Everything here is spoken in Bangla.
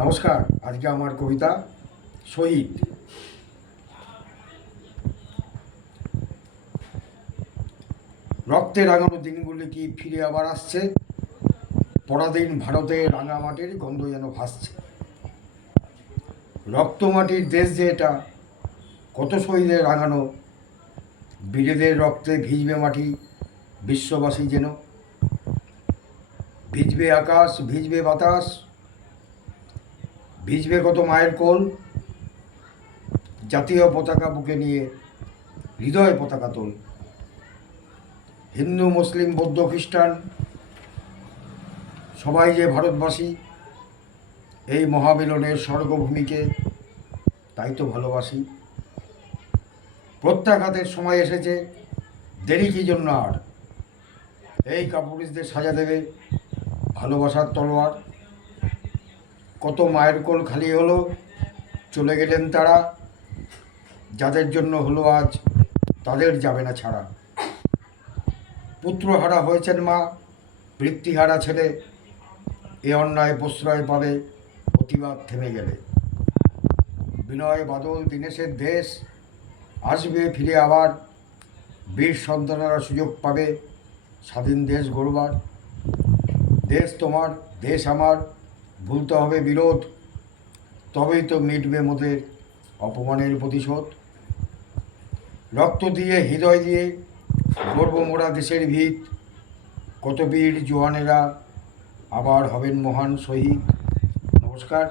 নমস্কার। আজকে আমার কবিতা শহীদ। রক্তে রাঙানো দিনগুলি কি ফিরে আবার আসছে? পরাধীন ভারতে রাঙা মাটির গন্ধ যেন ভাসছে। রক্ত মাটির দেশ যে এটা, কত শহীদের রাঙানো। বীরেদের রক্তে ভিজবে মাটি, বিশ্ববাসী যেন। ভিজবে আকাশ, ভিজবে বাতাস, ভিজবে কত মায়ের কোল। জাতীয় পতাকা বুকে নিয়ে হৃদয় পতাকা তোল। হিন্দু, মুসলিম, বৌদ্ধ, খ্রিস্টান সবাই যে ভারতবাসী, এই মহামিলনের স্বর্গভূমিকে তাই তো ভালোবাসি। প্রত্যাঘাতের সময় এসেছে, দেরি কি জন্য আর? এই কাপুরুষদের সাজা দেবে ভালোবাসার তলোয়ার। কত মায়ের কোল খালি হলো, চলে গেলেন তারা। যাদের জন্য হলো আজ, তাদের যাবে না ছাড়া। পুত্রহারা হয়েছেন মা, বৃত্তিহারা ছেলে। এ অন্যায় প্রশ্রয় পাবে প্রতিবাদ থেমে গেলে। বিনয় বাদল দীনেশের দেশ আসবে ফিরে আবার। বীর সন্তানেরা সুযোগ পাবে স্বাধীন দেশ গড়বার। দেশ তোমার, দেশ আমার, ভুলতে হবে বিরোধ। তবেই তো মিটবে মোদের অপমানের প্রতিশোধ। রক্ত দিয়ে, হৃদয় দিয়ে গড়ব মোরা দেশের ভিত। কত বীর জওয়ানেরা আবার হবেন মহান শহীদ। নমস্কার।